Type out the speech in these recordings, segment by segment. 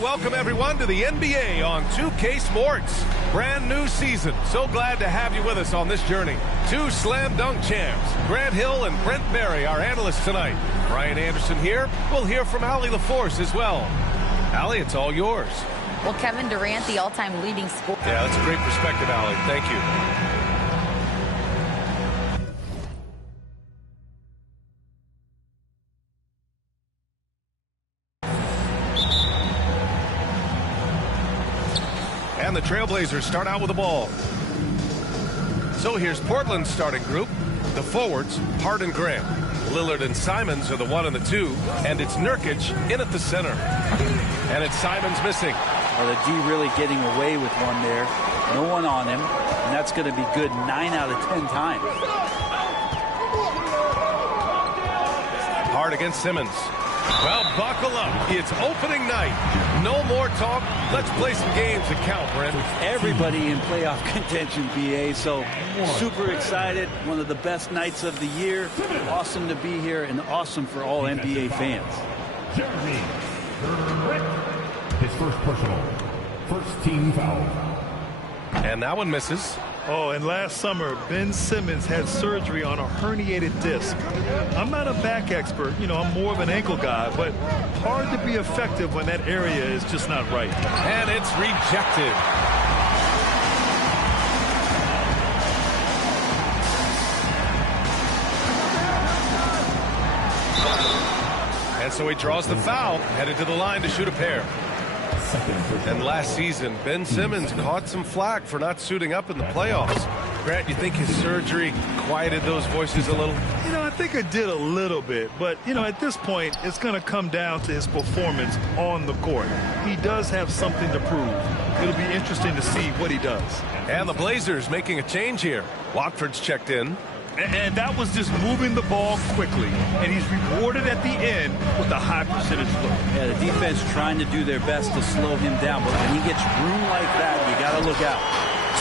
And welcome everyone to the NBA on 2K Sports. Brand new season. So glad to have you with us on this journey. Two slam dunk champs, Grant Hill and Brent Barry, our analysts tonight. Brian Anderson here. We'll hear from Allie LaForce as well. Allie, it's all yours. Well, Kevin Durant, the all-time leading scorer. Yeah, that's a great perspective, Allie. Thank you. And the Trailblazers start out with the ball. So here's Portland's starting group. The forwards, Hart and Grant. Lillard and Simons are the 1 and the 2. And it's Nurkic in at the center. And it's Simons missing. Well, the D really getting away with one there. No one on him. And that's going to be good 9 out of 10 times. Hart against Simmons. Well, buckle up. It's opening night. No more talk. Let's play some games that count, Brent. Everybody in playoff contention, BA, so super excited. One of the best nights of the year. Awesome to be here and awesome for all NBA fans. Jeremy, his first personal, first team foul. And that one misses. Oh, and last summer, Ben Simmons had surgery on a herniated disc. I'm not a back expert, I'm more of an ankle guy, but hard to be effective when that area is just not right. And it's rejected. And so he draws the foul, headed to the line to shoot a pair. And last season, Ben Simmons caught some flack for not suiting up in the playoffs. Grant, you think his surgery quieted those voices a little? I think it did a little bit, but, at this point, it's going to come down to his performance on the court. He does have something to prove. It'll be interesting to see what he does. And the Blazers making a change here. Watford's checked in. And that was just moving the ball quickly. And he's rewarded at the end with a high percentage look. Yeah, the defense trying to do their best to slow him down. But when he gets room like that, you got to look out.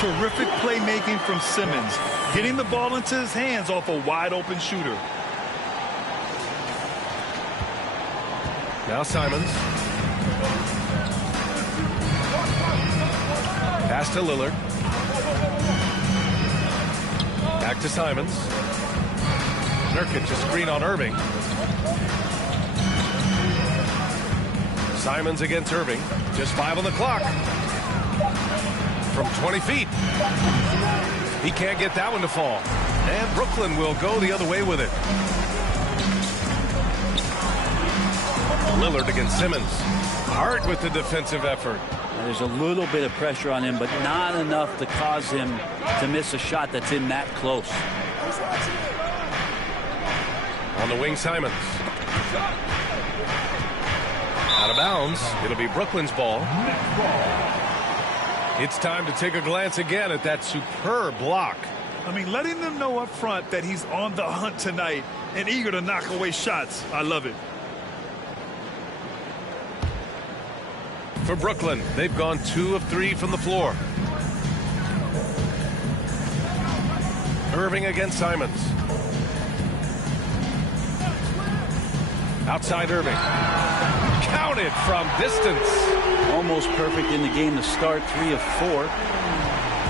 Terrific playmaking from Simmons. Getting the ball into his hands off a wide open shooter. Now Simons. Pass to Lillard. Back to Simons. Nurkic a screen on Irving. Simons against Irving. Just 5 on the clock. From 20 feet. He can't get that one to fall. And Brooklyn will go the other way with it. Lillard against Simmons. Hart with the defensive effort. There's a little bit of pressure on him, but not enough to cause him to miss a shot that's in that close. On the wing, Simons. Out of bounds. It'll be Brooklyn's ball. It's time to take a glance again at that superb block. Letting them know up front that he's on the hunt tonight and eager to knock away shots. I love it. For Brooklyn, they've gone 2 of 3 from the floor. Irving against Simons. Outside Irving. Counted from distance. Almost perfect in the game to start. 3 of 4.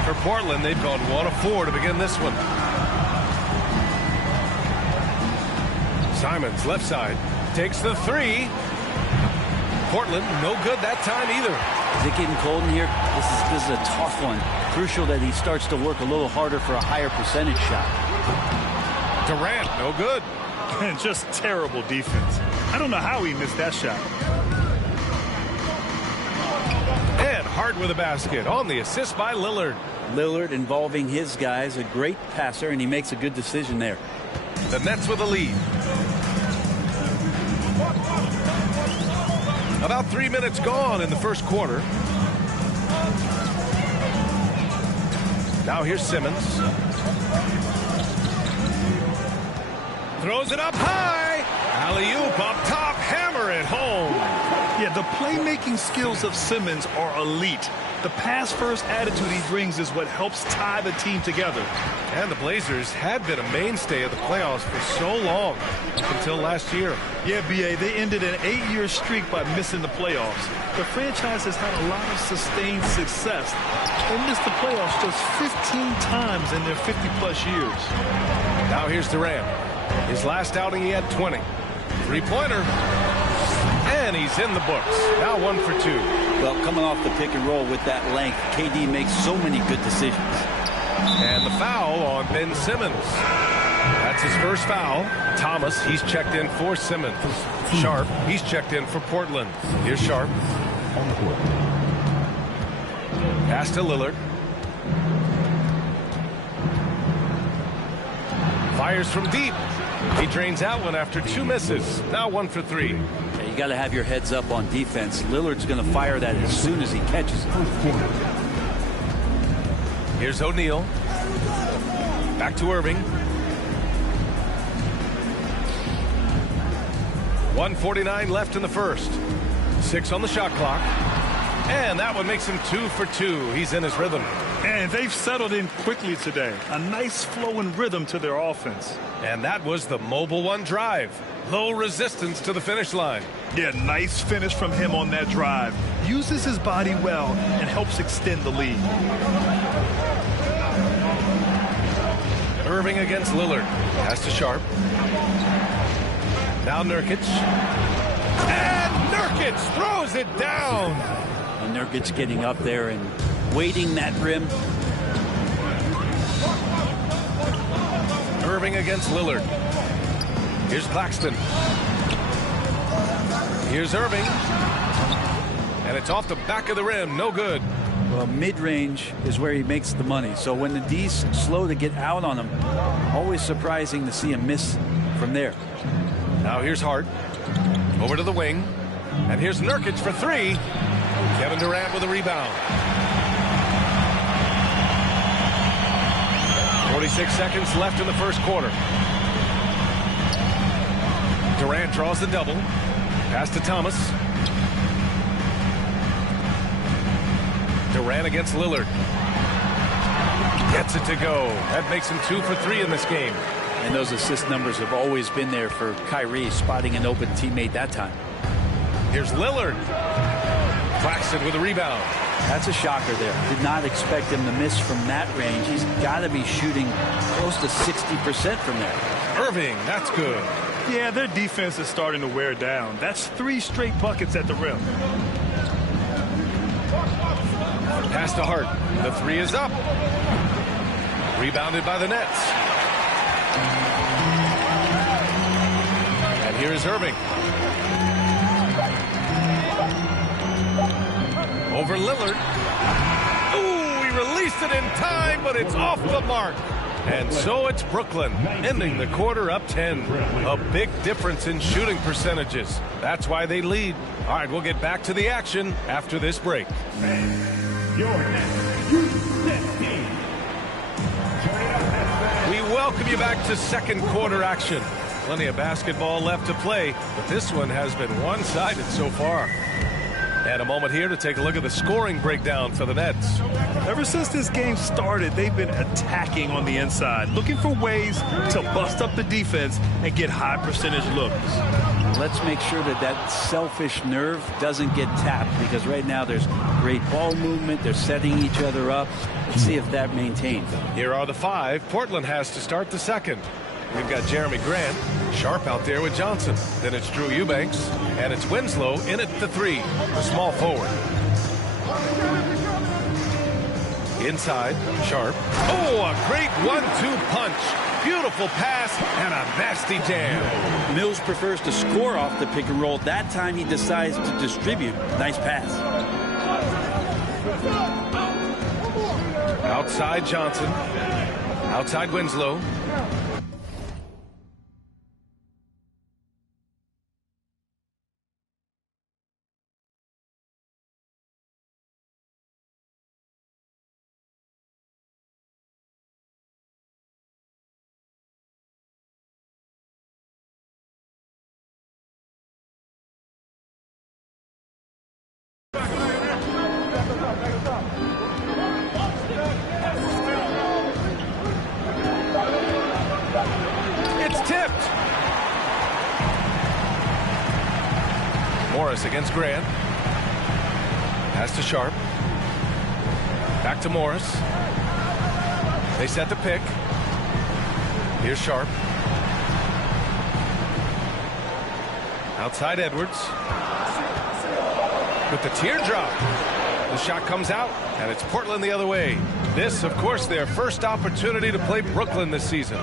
For Portland, they've gone 1 of 4 to begin this one. Simons, left side, takes the 3. Portland, no good that time either. Is it getting cold in here? This is a tough one. Crucial that he starts to work a little harder for a higher percentage shot. Durant, no good. And just terrible defense. I don't know how he missed that shot. And Hart with a basket on the assist by Lillard. Lillard involving his guys, a great passer, and he makes a good decision there. The Nets with a lead. About 3 minutes gone in the first quarter. Now here's Simmons. Throws it up high. Alley-oop up top. Hammer it home. Yeah, the playmaking skills of Simmons are elite. The pass-first attitude he brings is what helps tie the team together. And the Blazers had been a mainstay of the playoffs for so long, until last year. Yeah, B.A., they ended an 8-year streak by missing the playoffs. The franchise has had a lot of sustained success. They missed the playoffs just 15 times in their 50-plus years. Now here's Durant. His last outing, he had 20. Three-pointer. And he's in the books. Now 1 for 2. Well, coming off the pick and roll with that length, KD makes so many good decisions. And the foul on Ben Simmons. That's his first foul. Thomas, he's checked in for Simmons. Sharp, he's checked in for Portland. Here's Sharp. Pass to Lillard. Fires from deep. He drains out one after 2 misses. Now 1 for 3. Yeah, you got to have your heads up on defense. Lillard's going to fire that as soon as he catches it. Here's O'Neal. Back to Irving. 1:49 left in the first. 6 on the shot clock. And that one makes him 2 for 2. He's in his rhythm. And they've settled in quickly today. A nice flowing rhythm to their offense. And that was the Mobile One drive. Low resistance to the finish line. Yeah, nice finish from him on that drive. Uses his body well and helps extend the lead. Irving against Lillard. Pass to Sharp. Now Nurkic. And Nurkic throws it down. And Nurkic getting up there and waiting that rim. Irving against Lillard. Here's Claxton. Here's Irving. And it's off the back of the rim. No good. Well, mid-range is where he makes the money. So when the D's slow to get out on him, always surprising to see him miss from there. Now here's Hart. Over to the wing. And here's Nurkic for 3. Kevin Durant with a rebound. 46 seconds left in the first quarter. Durant draws the double. Pass to Thomas. Durant against Lillard. Gets it to go. That makes him 2 for 3 in this game. And those assist numbers have always been there for Kyrie, spotting an open teammate that time. Here's Lillard. Claxton with a rebound. That's a shocker there. Did not expect him to miss from that range. He's got to be shooting close to 60% from there. Irving, that's good. Yeah, their defense is starting to wear down. That's 3 straight buckets at the rim. Pass to Hart. The 3 is up. Rebounded by the Nets. And here is Irving. Over Lillard. Ooh, he released it in time, but it's off the mark. And so it's Brooklyn, ending the quarter up 10. A big difference in shooting percentages. That's why they lead. All right, we'll get back to the action after this break. Your next Houston team. We welcome you back to second quarter action. Plenty of basketball left to play, but this one has been one-sided so far. And a moment here to take a look at the scoring breakdown for the Nets. Ever since this game started, they've been attacking on the inside, looking for ways to bust up the defense and get high percentage looks. Let's make sure that that selfish nerve doesn't get tapped, because right now there's great ball movement. They're setting each other up. Let's see if that maintains. Here are the 5 Portland has to start the second. We've got Jeremy Grant, Sharp out there with Johnson. Then it's Drew Eubanks, and it's Winslow in at the 3, the small forward. Inside, Sharp. Oh, a great 1-2 punch. Beautiful pass and a nasty jam. Mills prefers to score off the pick and roll. That time he decides to distribute. Nice pass. Outside Johnson. Outside Winslow. against Grant. Pass to Sharp. Back to Morris. They set the pick. Here's Sharp. Outside Edwards. With the teardrop. The shot comes out, and it's Portland the other way. This, of course, their first opportunity to play Brooklyn this season.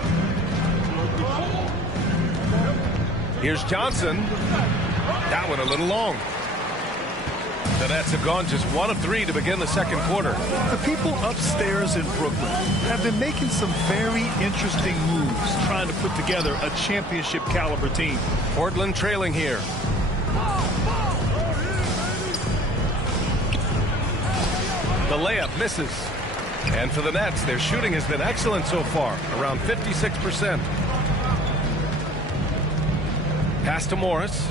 Here's Johnson. That one a little long. The Nets have gone just 1 of 3 to begin the second quarter. The people upstairs in Brooklyn have been making some very interesting moves, trying to put together a championship caliber team. Portland trailing here. The layup misses. And for the Nets, their shooting has been excellent so far, around 56%. Pass to Morris.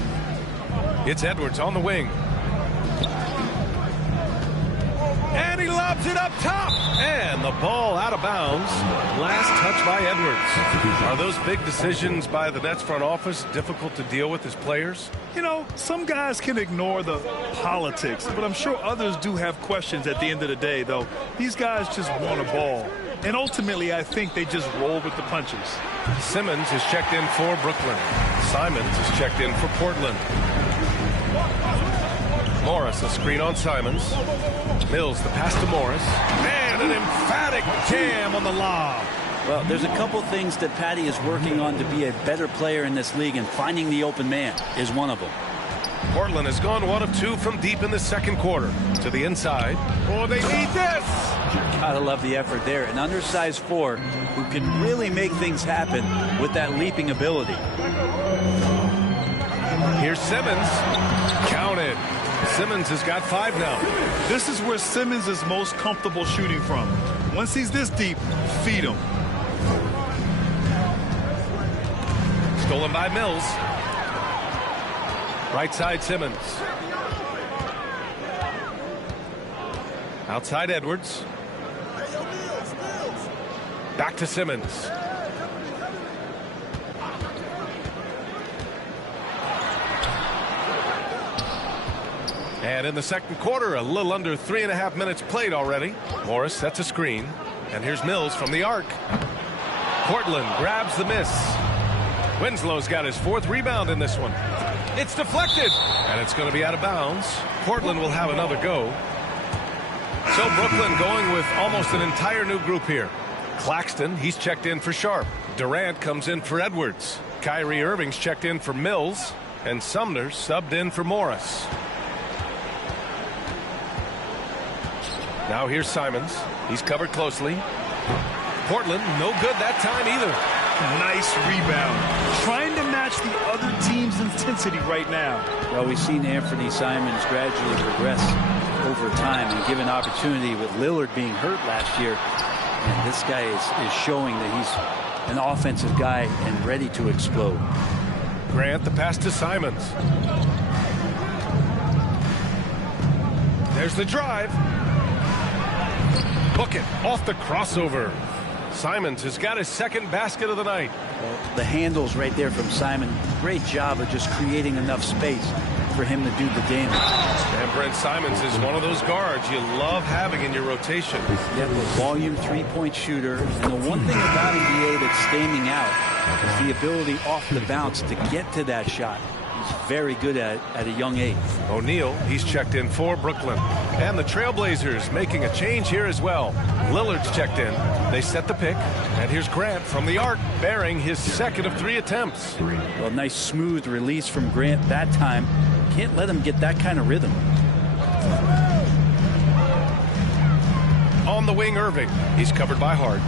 It's Edwards on the wing. And he lobs it up top. And the ball out of bounds. Last touch by Edwards. Are those big decisions by the Nets front office difficult to deal with as players? You know, some guys can ignore the politics, but I'm sure others do have questions at the end of the day, though. These guys just want a ball. And ultimately, I think they just roll with the punches. Simmons is checked in for Brooklyn. Simons is checked in for Portland. Morris, a screen on Simons. Mills, the pass to Morris. And an emphatic jam on the lob. Well, there's a couple things that Patty is working on to be a better player in this league, and finding the open man is one of them. Portland has gone 1 of 2 from deep in the second quarter. To the inside. Oh, they need this! Gotta love the effort there. An undersized 4 who can really make things happen with that leaping ability. Here's Simmons. Counted. Simmons has got 5 now. This is where Simmons is most comfortable shooting from. Once he's this deep, feed him. Stolen by Mills. Right side Simmons. Outside Edwards. Back to Simmons. And in the second quarter, a little under 3.5 minutes played already. Morris sets a screen. And here's Mills from the arc. Portland grabs the miss. Winslow's got his 4th rebound in this one. It's deflected. And it's going to be out of bounds. Portland will have another go. So Brooklyn going with almost an entire new group here. Claxton, he's checked in for Sharp. Durant comes in for Edwards. Kyrie Irving's checked in for Mills. And Sumner's subbed in for Morris. Now here's Simons. He's covered closely. Portland, no good that time either. Nice rebound. Trying to match the other team's intensity right now. Well, we've seen Anthony Simons gradually progress over time and given opportunity with Lillard being hurt last year. And this guy is showing that he's an offensive guy and ready to explode. Grant, the pass to Simons. There's the drive. Book it off the crossover. Simons has got his 2nd basket of the night. Well, the handles right there from Simon. Great job of just creating enough space for him to do the damage. And Brent Simons is one of those guards you love having in your rotation. Yeah, the volume 3-point shooter. And the one thing about NBA that's standing out is the ability off the bounce to get to that shot. He's very good at a young age. O'Neal, he's checked in for Brooklyn. And the Trailblazers making a change here as well. Lillard's checked in. They set the pick. And here's Grant from the arc, bearing his 2nd of 3 attempts. Well, nice smooth release from Grant that time. Can't let him get that kind of rhythm. On the wing, Irving. He's covered by Hart.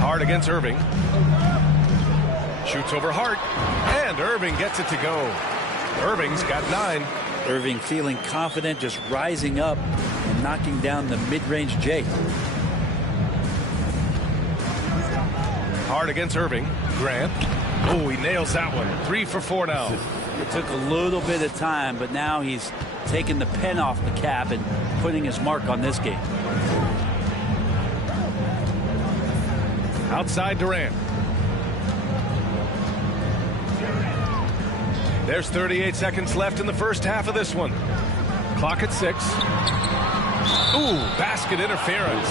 Hart against Irving. Shoots over Hart. And Irving gets it to go. Irving's got 9. Irving feeling confident, just rising up and knocking down the mid-range J. Hart against Irving. Grant. Oh, he nails that one. 3 for 4 now. It took a little bit of time, but now he's taking the pen off the cap and putting his mark on this game. Outside Durant. There's 38 seconds left in the first half of this one. Clock at 6. Ooh, basket interference.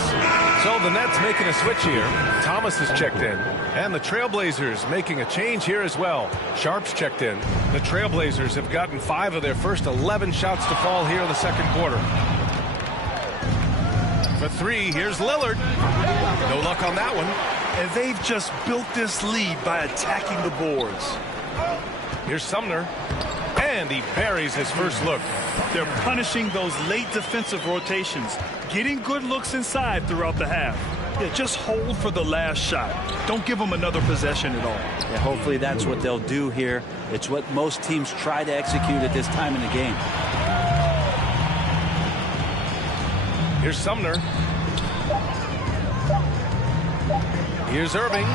So the Nets making a switch here. Thomas has checked in. And the Trailblazers making a change here as well. Sharp's checked in. The Trailblazers have gotten 5 of their first 11 shots to fall here in the second quarter. For 3, here's Lillard. No luck on that one. And they've just built this lead by attacking the boards. Here's Sumner. And he buries his first look. They're punishing those late defensive rotations, getting good looks inside throughout the half. Yeah, just hold for the last shot. Don't give them another possession at all. Yeah, hopefully that's what they'll do here. It's what most teams try to execute at this time in the game. Here's Sumner. Here's Irving.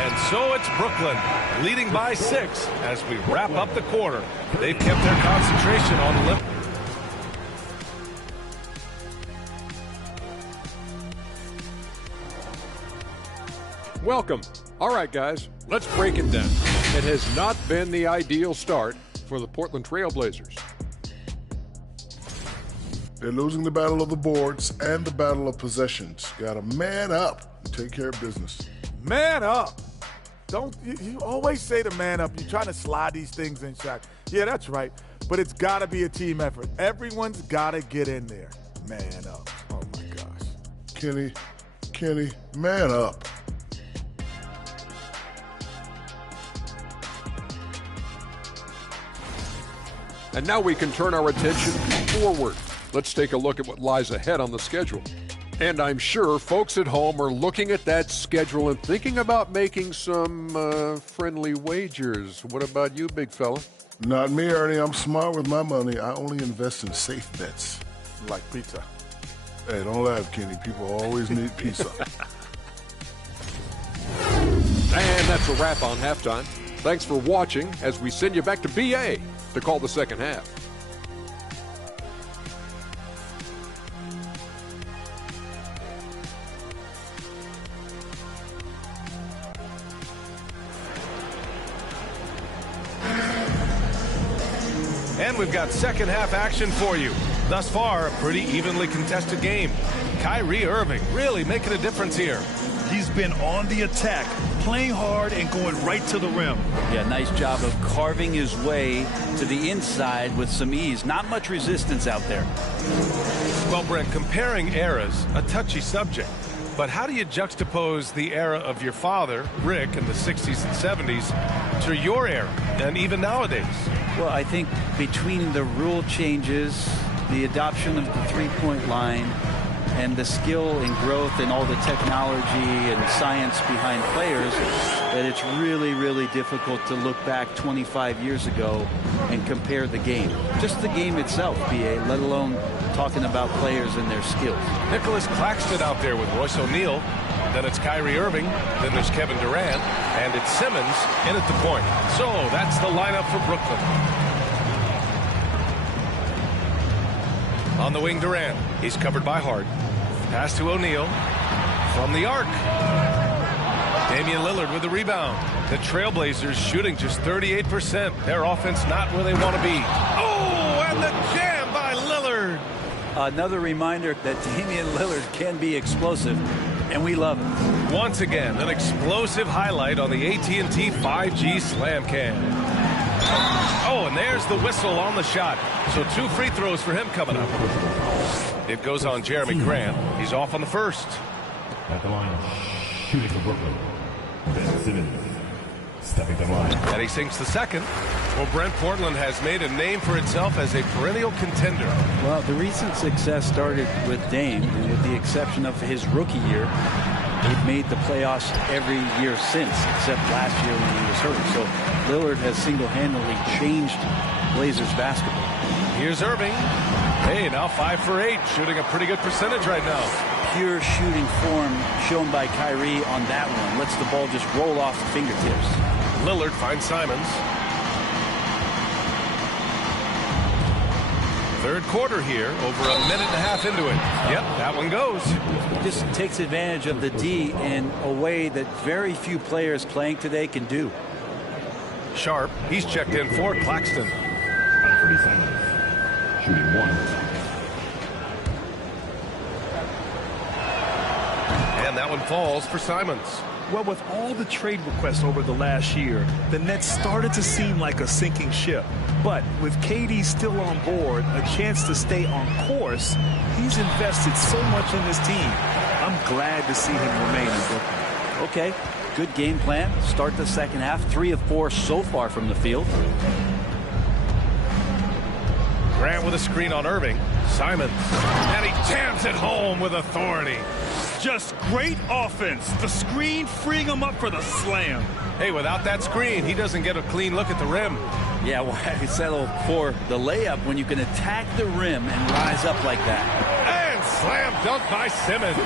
And so it's Brooklyn leading by 6 as we wrap up the quarter. They've kept their concentration on the lip. Welcome. All right, guys, let's break it down. It has not been the ideal start for the Portland Trailblazers. They're losing the battle of the boards and the battle of possessions. Got to man up and take care of business. Man up. Don't you always say to man up. You're trying to slide these things in, Shaq. Yeah, that's right. But it's got to be a team effort. Everyone's got to get in there. Man up. Oh, my gosh. Kenny, man up. And now we can turn our attention forward. Let's take a look at what lies ahead on the schedule. And I'm sure folks at home are looking at that schedule and thinking about making some friendly wagers. What about you, big fella? Not me, Ernie. I'm smart with my money. I only invest in safe bets. Like pizza. Hey, don't laugh, Kenny. People always need pizza. And that's a wrap on halftime. Thanks for watching as we send you back to BA to call the second half. And we've got second half action for you. Thus far, a pretty evenly contested game. Kyrie Irving really making a difference here. He's been on the attack, playing hard and going right to the rim. Yeah, nice job of carving his way to the inside with some ease. Not much resistance out there. Well, Brent, comparing eras, a touchy subject. But how do you juxtapose the era of your father, Rick, in the 60s and 70s to your era and even nowadays? Well, I think between the rule changes, the adoption of the three-point line, and the skill and growth and all the technology and science behind players, that it's really, really difficult to look back 25 years ago and compare the game. Just the game itself, BA, let alone talking about players and their skills. Nicholas Claxton out there with Royce O'Neal. Then it's Kyrie Irving. Then there's Kevin Durant. And it's Simmons in at the point. So that's the lineup for Brooklyn. On the wing, Durant. He's covered by Hart. Pass to O'Neal. From the arc. Damian Lillard with the rebound. The Trailblazers shooting just 38%. Their offense not where they want to be. Oh, and the jam by Lillard. Another reminder that Damian Lillard can be explosive, and we love it. Once again, an explosive highlight on the AT&T 5G Slam Cam. Oh, and there's the whistle on the shot. So 2 free throws for him coming up. It goes on Jeremy Grant. He's off on the first. At the line, shooting for Brooklyn, Ben Simmons. Stepping to the line. And he sinks the second. Well, Brent, Portland has made a name for itself as a perennial contender. Well, the recent success started with Dame, and with the exception of his rookie year, they've made the playoffs every year since, except last year when he was hurt. So Lillard has single-handedly changed Blazers basketball. Here's Irving. Hey, now 5 for 8, shooting a pretty good percentage right now. Pure shooting form shown by Kyrie on that one. Lets the ball just roll off the fingertips. Lillard finds Simons. Third quarter here, over a minute and a half into it. Yep, that one goes. He just takes advantage of the D in a way that very few players playing today can do. Sharp, he's checked in for Claxton. Anthony Simons, shooting 1. And that one falls for Simons. Well, with all the trade requests over the last year, the Nets started to seem like a sinking ship. But with KD still on board, a chance to stay on course, he's invested so much in this team. I'm glad to see him remain in Brooklyn. Okay, good game plan. Start the second half. 3 of 4 so far from the field. Grant with a screen on Irving. Simons. And he jams it home with authority. Just great offense. The screen freeing him up for the slam. Hey, without that screen, he doesn't get a clean look at the rim. Yeah, why settle for the layup when you can attack the rim and rise up like that? And slam dunk by Simmons.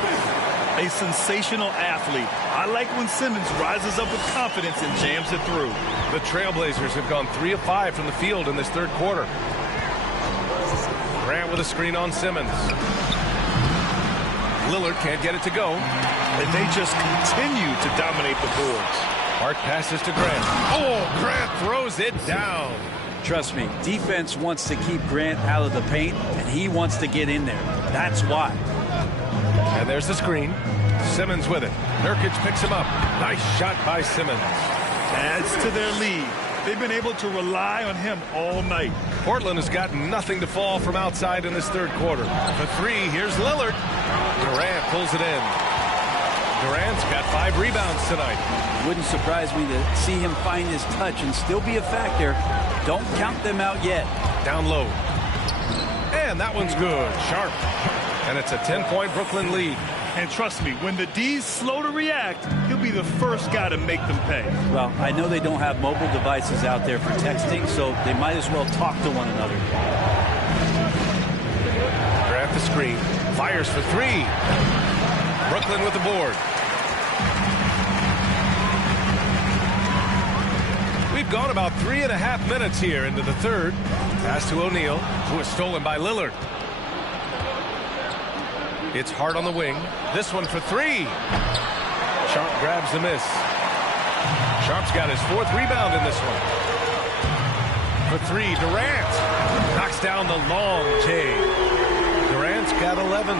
A sensational athlete. I like when Simmons rises up with confidence and jams it through. The Trailblazers have gone 3 of 5 from the field in this third quarter. Grant with a screen on Simmons. Lillard can't get it to go. And they just continue to dominate the boards. Hart passes to Grant. Oh, Grant throws it down. Trust me, defense wants to keep Grant out of the paint, and he wants to get in there. That's why. And there's the screen. Simmons with it. Nurkic picks him up. Nice shot by Simmons. Adds to their lead. They've been able to rely on him all night. Portland has got nothing to fall from outside in this third quarter. For 3, here's Lillard. Durant pulls it in. Durant's got 5 rebounds tonight. Wouldn't surprise me to see him find his touch and still be a factor. Don't count them out yet. Down low. And that one's good. Sharp. And it's a 10-point Brooklyn lead. And trust me, when the D's slow to react, he'll be the first guy to make them pay. Well, I know they don't have mobile devices out there for texting, so they might as well talk to one another. Grant the screen. Fires for 3. Brooklyn with the board. We've gone about 3.5 minutes here into the third. Pass to O'Neal, who is stolen by Lillard. It's Hart on the wing. This one for 3. Sharp grabs the miss. Sharp's got his 4th rebound in this one. For 3, Durant knocks down the long J. Durant's got 11.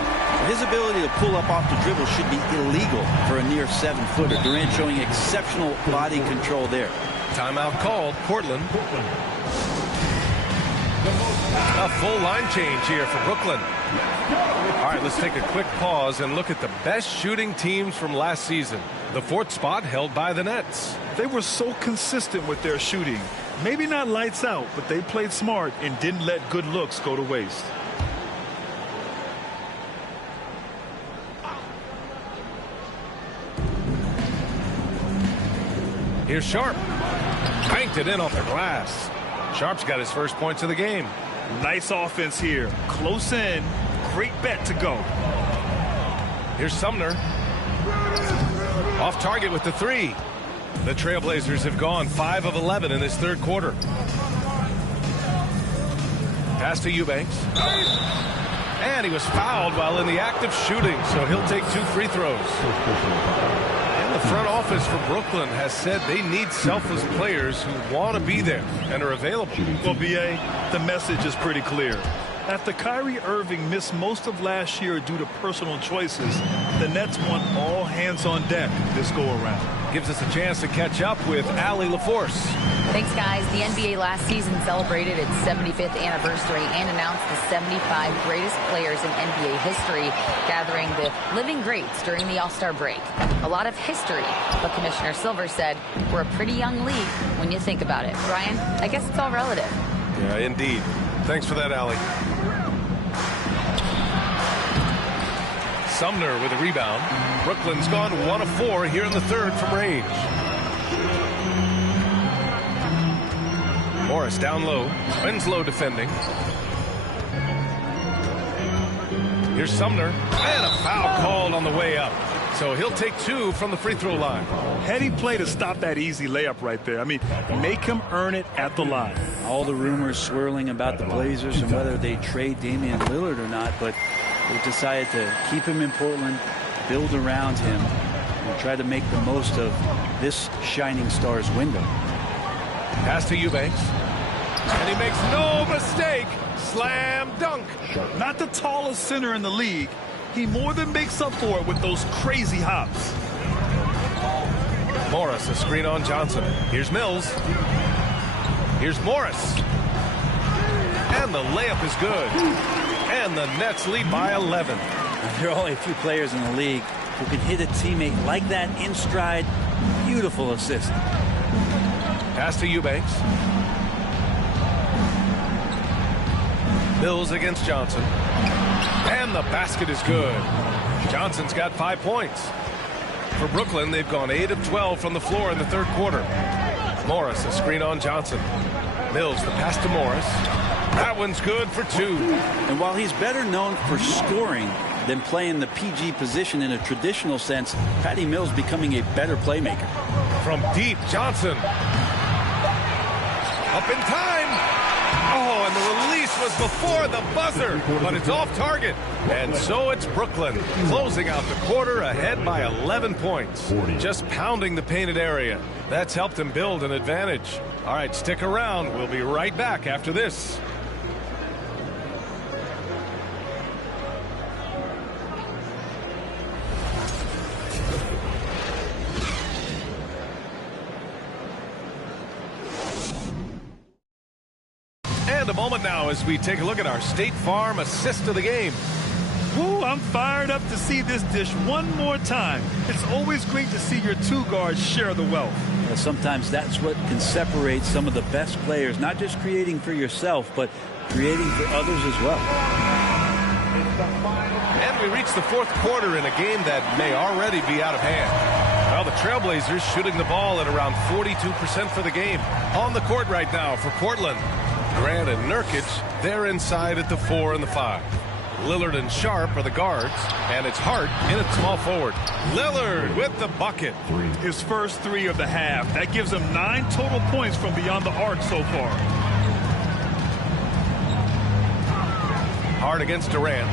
His ability to pull up off the dribble should be illegal for a near 7-footer. Durant showing exceptional body control there. Timeout called. Portland. A full line change here for Brooklyn. All right, let's take a quick pause and look at the best shooting teams from last season. The 4th spot held by the Nets. They were so consistent with their shooting. Maybe not lights out, but they played smart and didn't let good looks go to waste. Here's Sharp. Banked it in off the glass. Sharp's got his first points of the game. Nice offense here. Close in. Great bet to go. Here's Sumner. Off target with the 3. The Trailblazers have gone 5 of 11 in this third quarter. Pass to Eubanks. And he was fouled while in the act of shooting, so he'll take 2 free throws. And the front office for Brooklyn has said they need selfless players who want to be there and are available. Well, B.A., the message is pretty clear. After Kyrie Irving missed most of last year due to personal choices, the Nets want all hands on deck this go-around. Gives us a chance to catch up with Allie LaForce. Thanks, guys. The NBA last season celebrated its 75th anniversary and announced the 75 greatest players in NBA history, gathering the living greats during the All-Star break. A lot of history, but Commissioner Silver said we're a pretty young league when you think about it. Brian, I guess it's all relative. Yeah, indeed. Thanks for that, Allie. Sumner with a rebound. Brooklyn's gone 1 of 4 here in the third from range. Morris down low. Winslow defending. Here's Sumner. And a foul called on the way up. So he'll take 2 from the free throw line. Heady play to stop that easy layup right there. I mean, make him earn it at the line. All the rumors swirling about the Blazers and whether they trade Damian Lillard or not, but they decided to keep him in Portland, build around him, and try to make the most of this shining star's window. Pass to Eubanks. And he makes no mistake. Slam dunk. Not the tallest center in the league. He more than makes up for it with those crazy hops. Morris, a screen on Johnson. Here's Mills. Here's Morris. And the layup is good. And the Nets lead by 11. There are only a few players in the league who can hit a teammate like that in stride. Beautiful assist. Pass to Eubanks. Mills against Johnson. And the basket is good. Johnson's got 5 points. For Brooklyn, they've gone 8 of 12 from the floor in the third quarter. Morris, a screen on Johnson. Mills, the pass to Morris. That one's good for 2. And while he's better known for scoring than playing the PG position in a traditional sense, Patty Mills becoming a better playmaker. From deep, Johnson. Up in time. Oh, and the release was before the buzzer, but it's off target. And so it's Brooklyn closing out the quarter ahead by 11 points. Just pounding the painted area. That's helped them build an advantage. All right, stick around. We'll be right back after this. And a moment now as we take a look at our State Farm assist of the game. Woo, I'm fired up to see this dish one more time. It's always great to see your two guards share the wealth. Sometimes that's what can separate some of the best players, not just creating for yourself, but creating for others as well. And we reach the fourth quarter in a game that may already be out of hand. Well, the Trailblazers shooting the ball at around 42% for the game. On the court right now for Portland. Grant and Nurkic, they're inside at the 4 and the 5. Lillard and Sharp are the guards, and it's Hart in at small forward. Lillard with the bucket. His first 3 of the half. That gives him 9 total points from beyond the arc so far. Hart against Durant.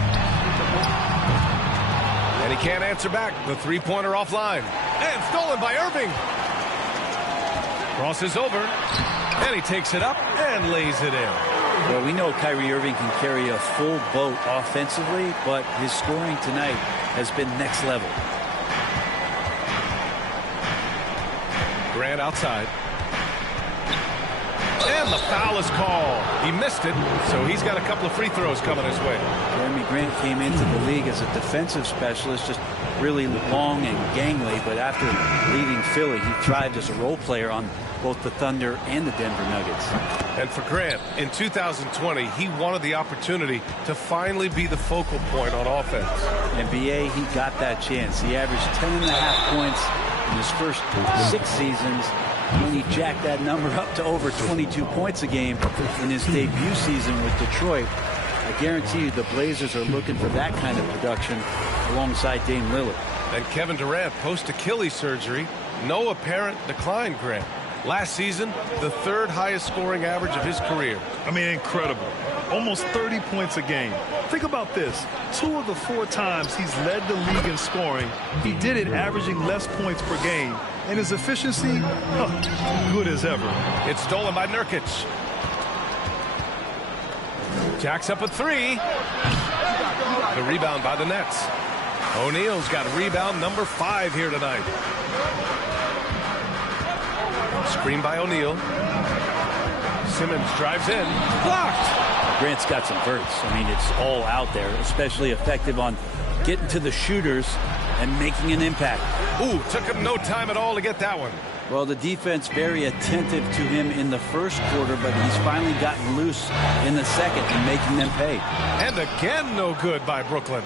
And he can't answer back. The three-pointer offline. And stolen by Irving. Crosses over. And he takes it up and lays it in. Well, we know Kyrie Irving can carry a full boat offensively, but his scoring tonight has been next level. Grant outside. And the foul is called. He missed it, so he's got a couple of free throws coming his way. Jeremy Grant came into the league as a defensive specialist, just really long and gangly, but after leaving Philly, he thrived as a role player on both the Thunder and the Denver Nuggets. And for Grant, in 2020, he wanted the opportunity to finally be the focal point on offense. NBA, he got that chance. He averaged 10.5 points in his first 6 seasons. When he jacked that number up to over 22 points a game in his debut season with Detroit. I guarantee you the Blazers are looking for that kind of production alongside Dame Lillard. And Kevin Durant, post-Achilles surgery, no apparent decline, Grant. Last season, the 3rd highest scoring average of his career. I mean, incredible. Almost 30 points a game. Think about this. 2 of the 4 times he's led the league in scoring, he did it averaging less points per game. And his efficiency, good as ever. It's stolen by Nurkic. Jacks up a 3. The rebound by the Nets. O'Neal's got rebound number 5 here tonight. Screen by O'Neal. Simmons drives in. Blocked. Grant's got some verts. I mean, it's all out there, especially effective on getting to the shooters and making an impact. Ooh, took him no time at all to get that one. Well, the defense very attentive to him in the first quarter, but he's finally gotten loose in the second and making them pay. And again, no good by Brooklyn.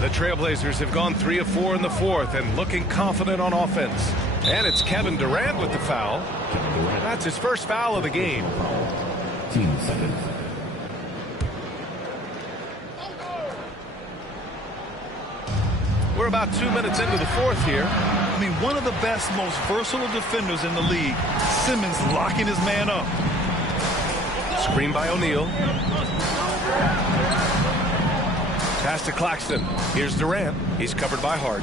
The Trailblazers have gone 3 of 4 in the fourth and looking confident on offense. And it's Kevin Durant with the foul. That's his first foul of the game. Team seconds. We're about 2 minutes into the fourth here. I mean, one of the best, most versatile defenders in the league. Simmons locking his man up. Screen by O'Neal. Pass to Claxton. Here's Durant. He's covered by Hart.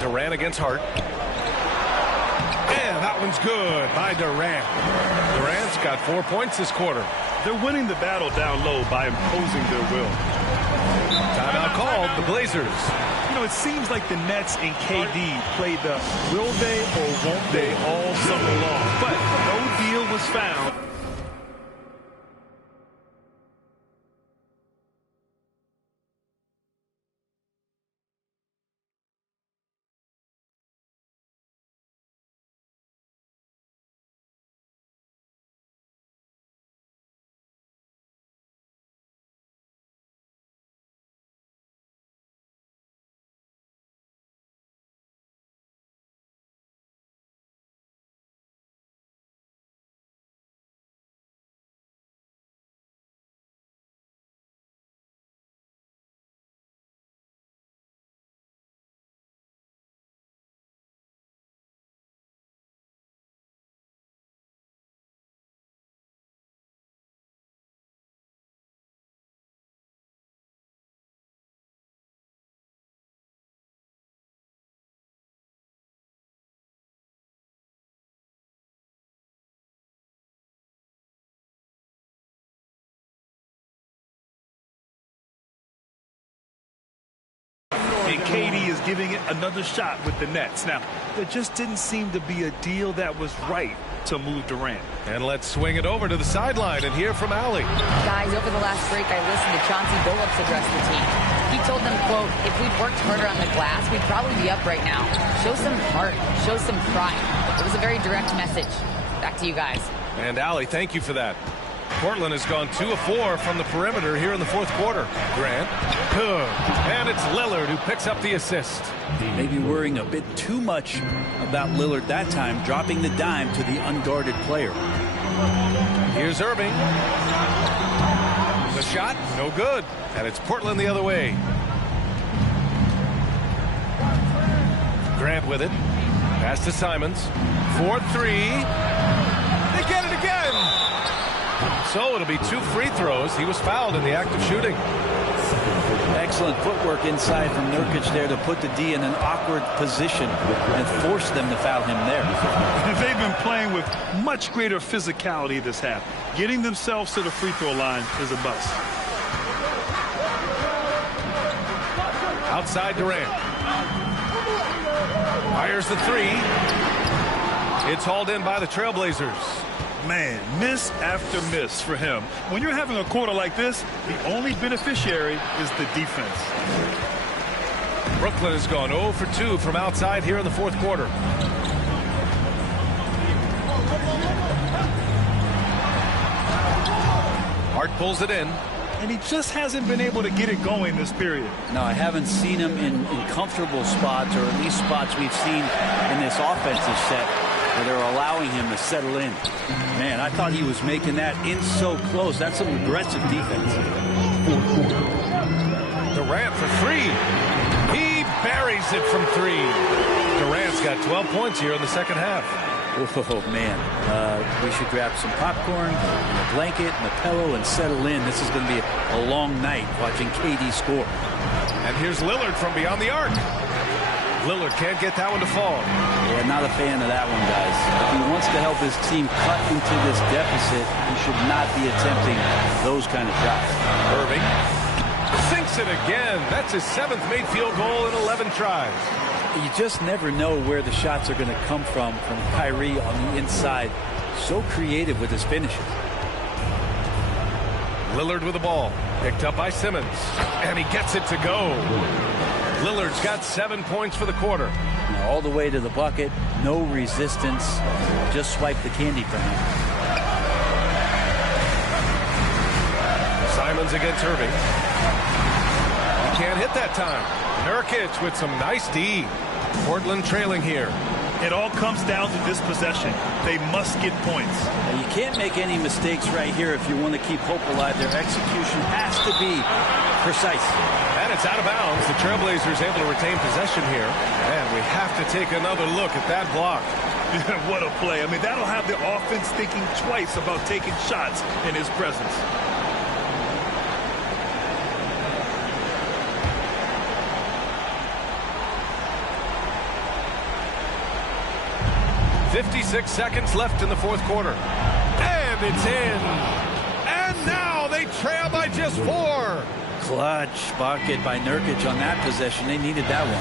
Durant against Hart. That one's good by Durant. Durant's got 4 points this quarter. They're winning the battle down low by imposing their will. Timeout called, the Blazers. You know, it seems like the Nets and KD played the will they or won't they all summer long, but no deal was found. And KD is giving it another shot with the Nets. Now, there just didn't seem to be a deal that was right to move Durant. And let's swing it over to the sideline and hear from Allie. Guys, over the last break, I listened to Chauncey Billups address the team. He told them, quote, if we'd worked harder on the glass, we'd probably be up right now. Show some heart. Show some pride. It was a very direct message. Back to you guys. And Allie, thank you for that. Portland has gone 2 of 4 from the perimeter here in the fourth quarter. Grant, good. And it's Lillard who picks up the assist. Maybe worrying a bit too much about Lillard that time, dropping the dime to the unguarded player. Here's Irving. The shot, no good. And it's Portland the other way. Grant with it. Pass to Simons. 4-3. They get it again. So it'll be 2 free throws. He was fouled in the act of shooting. Excellent footwork inside from Nurkic there to put the D in an awkward position and force them to foul him there. They've been playing with much greater physicality this half. Getting themselves to the free throw line is a bust. Outside Durant. Fires the 3. It's hauled in by the Trailblazers. Man, miss after miss for him. When you're having a quarter like this, the only beneficiary is the defense. Brooklyn has gone 0 for 2 from outside here in the fourth quarter. Hart pulls it in. And he just hasn't been able to get it going this period. No, I haven't seen him in comfortable spots, or at least spots we've seen in this offensive set where they're allowing him to settle in. Man, I thought he was making that in so close. That's some aggressive defense. Durant for 3. He buries it from 3. Durant's got 12 points here in the second half. Oh, man. We should grab some popcorn, and a blanket, and a pillow, and settle in. This is going to be a long night watching KD score. And here's Lillard from beyond the arc. Lillard can't get that one to fall. Yeah, not a fan of that one, guys. If he wants to help his team cut into this deficit, he should not be attempting those kind of shots. Irving sinks it again. That's his 7th made field goal in 11 tries. You just never know where the shots are going to come from Kyrie on the inside. So creative with his finishes. Lillard with the ball. Picked up by Simmons. And he gets it to go. Lillard's got 7 points for the quarter. All the way to the bucket. No resistance. Just swipe the candy from him. Simons against Irving. He can't hit that time. Nurkic with some nice D. Portland trailing here. It all comes down to this possession. They must get points. Now, you can't make any mistakes right here if you want to keep hope alive. Their execution has to be precise. And it's out of bounds. The Trailblazers able to retain possession here. And we have to take another look at that block. What a play. I mean, that'll have the offense thinking twice about taking shots in his presence. 56 seconds left in the fourth quarter. And it's in. And now they trail by just 4. Clutch bucket by Nurkic on that possession. They needed that one.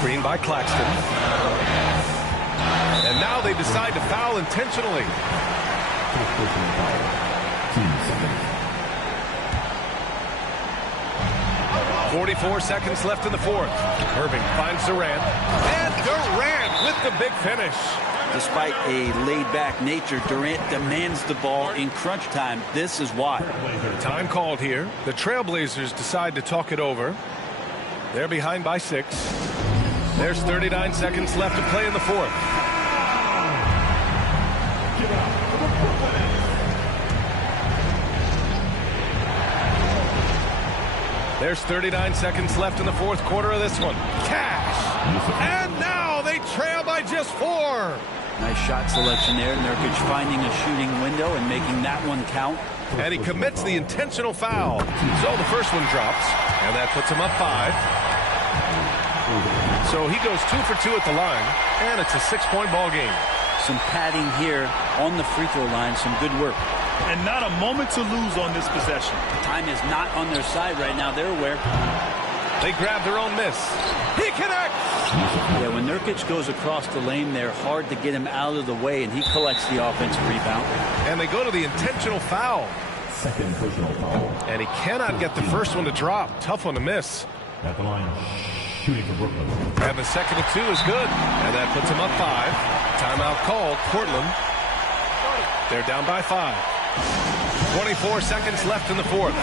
Screen by Claxton. And now they decide to foul intentionally. 44 seconds left in the fourth. Irving finds Durant. And Durant with the big finish. Despite a laid-back nature, Durant demands the ball in crunch time. This is why. Time called here. The Trailblazers decide to talk it over. They're behind by 6. There's 39 seconds left to play in the fourth. There's 39 seconds left in the fourth quarter of this one. Cash! And now they trail by just 4. Nice shot selection there. Nurkic finding a shooting window and making that one count. And he commits the intentional foul. So the first one drops, and that puts him up 5. So he goes 2 for 2 at the line, and it's a 6-point ball game. Some padding here on the free throw line. Some good work. And not a moment to lose on this possession. Time is not on their side right now. They're aware. They grab their own miss. He connects! Yeah, when Nurkic goes across the lane, they're hard to get him out of the way, and he collects the offensive rebound. And they go to the intentional foul. Second personal foul. And he cannot get the first one to drop. Tough one to miss. At the line, shooting for Brooklyn. And the second of 2 is good. And that puts him up 5. Timeout called. Portland. They're down by 5. 24 seconds left in the fourth.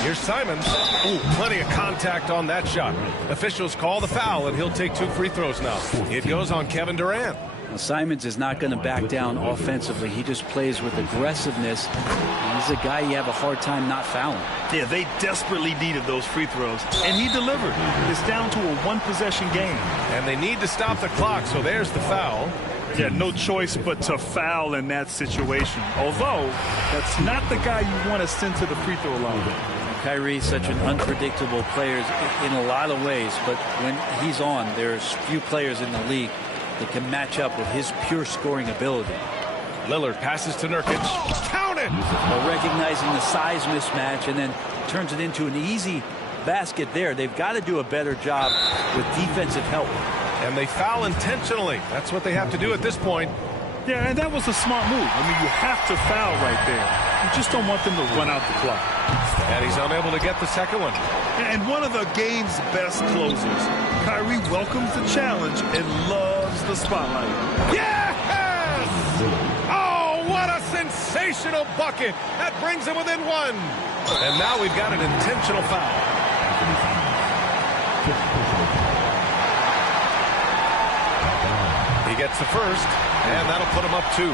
Here's Simons. Ooh, plenty of contact on that shot. Officials call the foul, and he'll take 2 free throws now. It goes on Kevin Durant. Well, Simons is not going to back down offensively. He just plays with aggressiveness. He's a guy you have a hard time not fouling. Yeah, they desperately needed those free throws, and he delivered. It's down to a 1-possession game. And they need to stop the clock, so there's the foul. Yeah, no choice but to foul in that situation. Although, that's not the guy you want to send to the free throw line. Kyrie's such an unpredictable player in a lot of ways, but when he's on, there's few players in the league that can match up with his pure scoring ability. Lillard passes to Nurkic. Count it! Well, recognizing the size mismatch and then turns it into an easy basket there. They've got to do a better job with defensive help. And they foul intentionally. That's what they have to do at this point. Yeah, and that was a smart move. I mean, you have to foul right there. You just don't want them to run out the clock. And he's unable to get the second one. And one of the game's best closers. Kyrie welcomes the challenge and loves the spotlight. Yes! Oh, what a sensational bucket. That brings him within 1. And now we've got an intentional foul. He gets the first, and that'll put him up 2.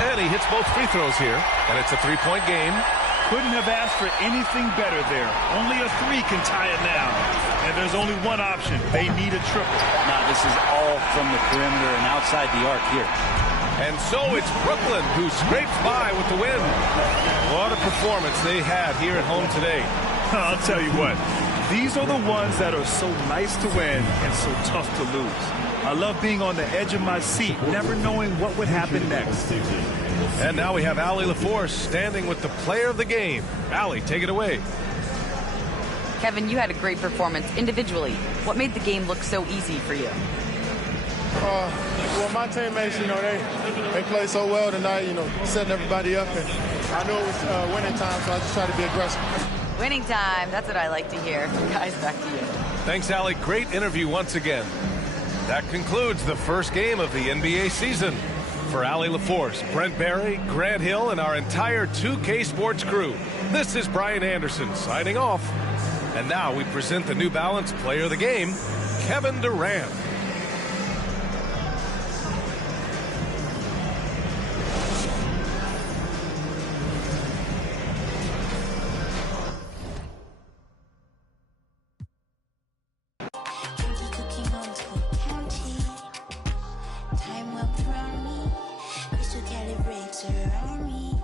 And he hits both free throws here, and it's a 3-point game. Couldn't have asked for anything better there. Only a 3 can tie it now. And there's only one option. They need a triple. Now, this is all from the perimeter and outside the arc here. And so it's Brooklyn who scrapes by with the win. What a performance they had here at home today. I'll tell you what. These are the ones that are so nice to win and so tough to lose. I love being on the edge of my seat, never knowing what would happen next. And now we have Allie LaForce standing with the player of the game. Allie, take it away. Kevin, you had a great performance individually. What made the game look so easy for you? Well, my teammates, they played so well tonight, setting everybody up. And I knew it was winning time, so I just tried to be aggressive. Winning time. That's what I like to hear. Guys, back to you. Thanks, Allie. Great interview once again. That concludes the first game of the NBA season. For Allie LaForce, Brent Barry, Grant Hill, and our entire 2K Sports crew, this is Brian Anderson signing off. And now we present the New Balance player of the game, Kevin Durant. Cooking on the county. celebrate around me.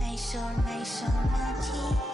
Nice, so naughty.